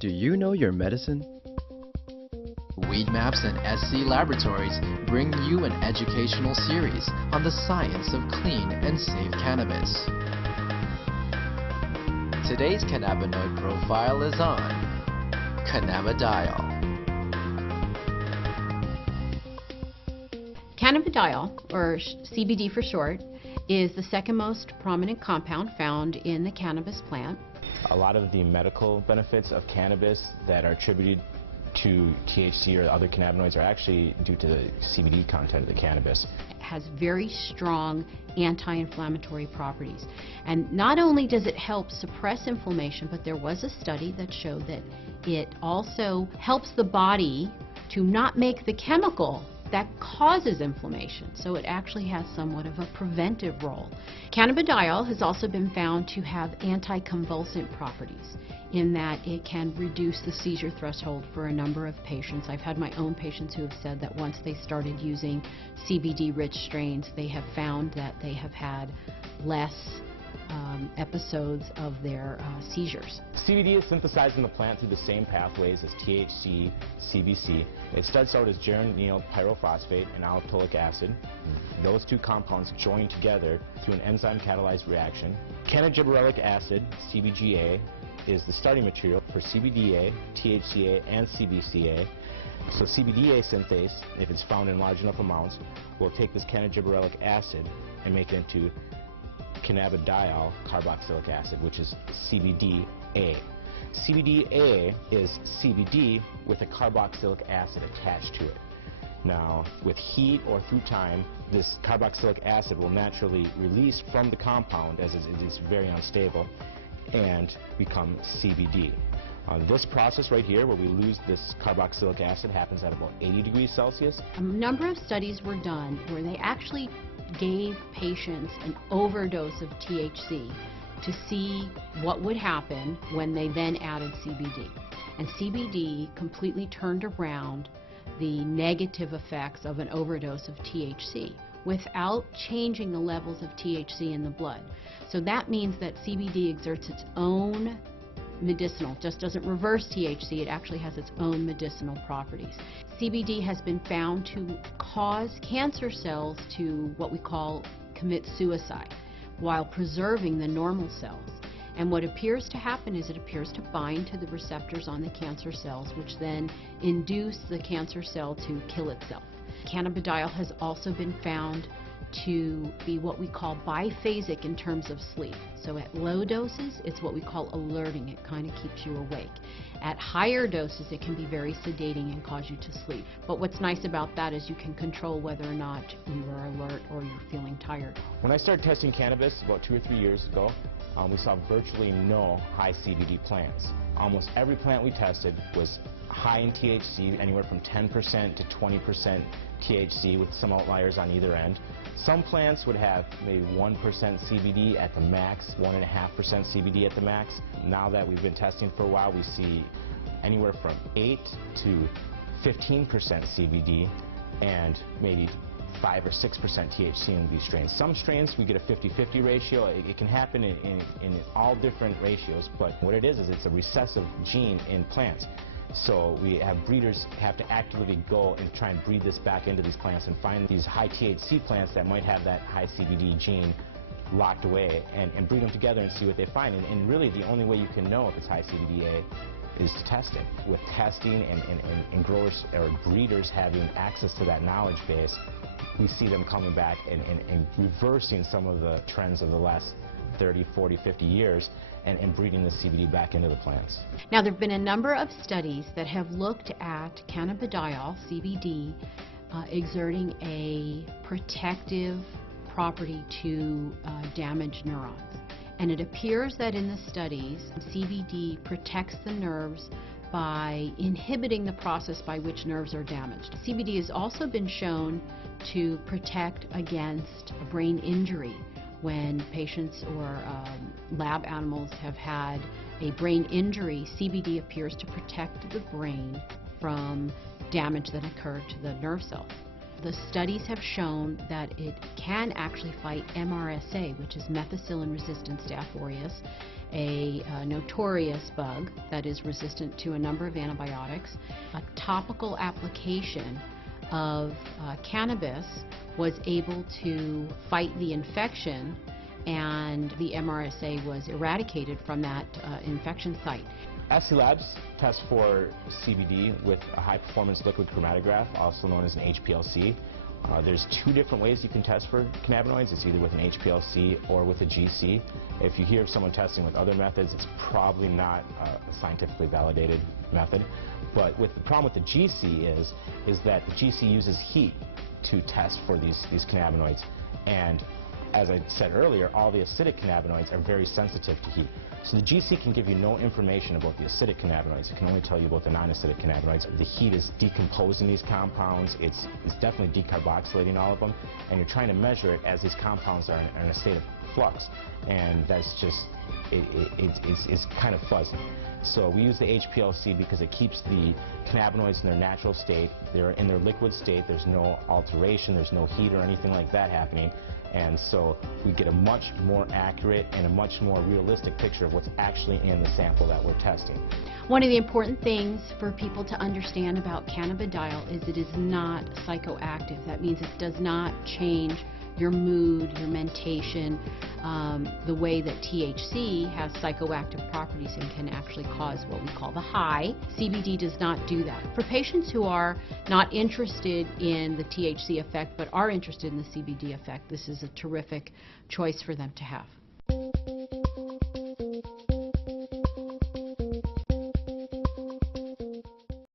Do you know your medicine? Weed Maps and SC Laboratories bring you an educational series on the science of clean and safe cannabis. Today's cannabinoid profile is on cannabidiol. Cannabidiol, or CBD for short, is the second most prominent compound found in the cannabis plant. A lot of the medical benefits of cannabis that are attributed to THC or other cannabinoids are actually due to the CBD content of the cannabis. It has very strong anti-inflammatory properties. And not only does it help suppress inflammation, but there was a study that showed that it also helps the body to not make the chemical that causes inflammation. So it actually has somewhat of a preventive role. Cannabidiol has also been found to have anticonvulsant properties in that it can reduce the seizure threshold for a number of patients. I've had my own patients who have said that once they started using CBD-rich strains, they have found that they have had less episodes of their seizures. CBD is synthesized in the plant through the same pathways as THC, CBC. It starts out as geranyl pyrophosphate and alkylic acid. Those two compounds join together through an enzyme-catalyzed reaction. Cannabidiolic acid, CBGA, is the starting material for CBDA, THCA, and CBCA. So CBDA synthase, if it's found in large enough amounts, will take this cannabidiolic acid and make it into cannabidiol carboxylic acid, which is CBDA. CBDA is CBD with a carboxylic acid attached to it. Now, with heat or through time, this carboxylic acid will naturally release from the compound as it is very unstable and become CBD. This process right here, where we lose this carboxylic acid, happens at about 80 degrees Celsius. A number of studies were done where they actually gave patients an overdose of THC to see what would happen when they then added CBD. And CBD completely turned around the negative effects of an overdose of THC without changing the levels of THC in the blood. So that means that CBD exerts its own medicinal, just doesn't reverse THC, it actually has its own medicinal properties. CBD has been found to cause cancer cells to what we call commit suicide while preserving the normal cells. And what appears to happen is it appears to bind to the receptors on the cancer cells, which then induce the cancer cell to kill itself. Cannabidiol has also been found to be what we call biphasic in terms of sleep. So at low doses, it's what we call alerting. It kind of keeps you awake. At higher doses, it can be very sedating and cause you to sleep. But what's nice about that is you can control whether or not you are alert or you're feeling tired. When I started testing cannabis about 2 or 3 years ago, we saw virtually no high CBD plants. Almost every plant we tested was high in THC, anywhere from 10% to 20% THC, with some outliers on either end. Some plants would have maybe 1% CBD at the max, 1.5% CBD at the max. Now that we've been testing for a while, we see anywhere from 8 to 15% CBD and maybe 5 or 6% THC in these strains. Some strains we get a 50-50 ratio. It can happen in all different ratios, but what it is it's a recessive gene in plants. So we have breeders have to actively go and try and breed this back into these plants and find these high THC plants that might have that high CBD gene locked away and breed them together and see what they find. And really the only way you can know if it's high CBDA is to test it. With testing and growers or breeders having access to that knowledge base, we see them coming back and reversing some of the trends of the last 30, 40, 50 years and breeding the CBD back into the plants. Now, there have been a number of studies that have looked at cannabidiol, CBD, exerting a protective property to damaged neurons. And it appears that in the studies, CBD protects the nerves by inhibiting the process by which nerves are damaged. CBD has also been shown to protect against a brain injury. When patients or lab animals have had a brain injury, CBD appears to protect the brain from damage that occurred to the nerve cells. The studies have shown that it can actually fight MRSA, which is methicillin-resistant Staph aureus, a notorious bug that is resistant to a number of antibiotics. A topical application of cannabis was able to fight the infection, and the MRSA was eradicated from that infection site. SC Labs tests for CBD with a high-performance liquid chromatograph, also known as an HPLC. There's two different ways you can test for cannabinoids. It's either with an HPLC or with a GC. If you hear of someone testing with other methods, it's probably not a scientifically validated method. But the problem with the GC is that the GC uses heat to test for these cannabinoids. And as I said earlier, all the acidic cannabinoids are very sensitive to heat. So the GC can give you no information about the acidic cannabinoids. It can only tell you about the non-acidic cannabinoids. The heat is decomposing these compounds. It's definitely decarboxylating all of them. And you're trying to measure it as these compounds are in a state of flux. And that's just, it's kind of fuzzy. So we use the HPLC because it keeps the cannabinoids in their natural state. They're in their liquid state. There's no alteration. There's no heat or anything like that happening. And so we get a much more accurate and a much more realistic picture of what's actually in the sample that we're testing. One of the important things for people to understand about cannabidiol is it is not psychoactive. That means it does not change your mood, your mentation, the way that THC has psychoactive properties and can actually cause what we call the high. CBD does not do that. For patients who are not interested in the THC effect but are interested in the CBD effect, this is a terrific choice for them to have.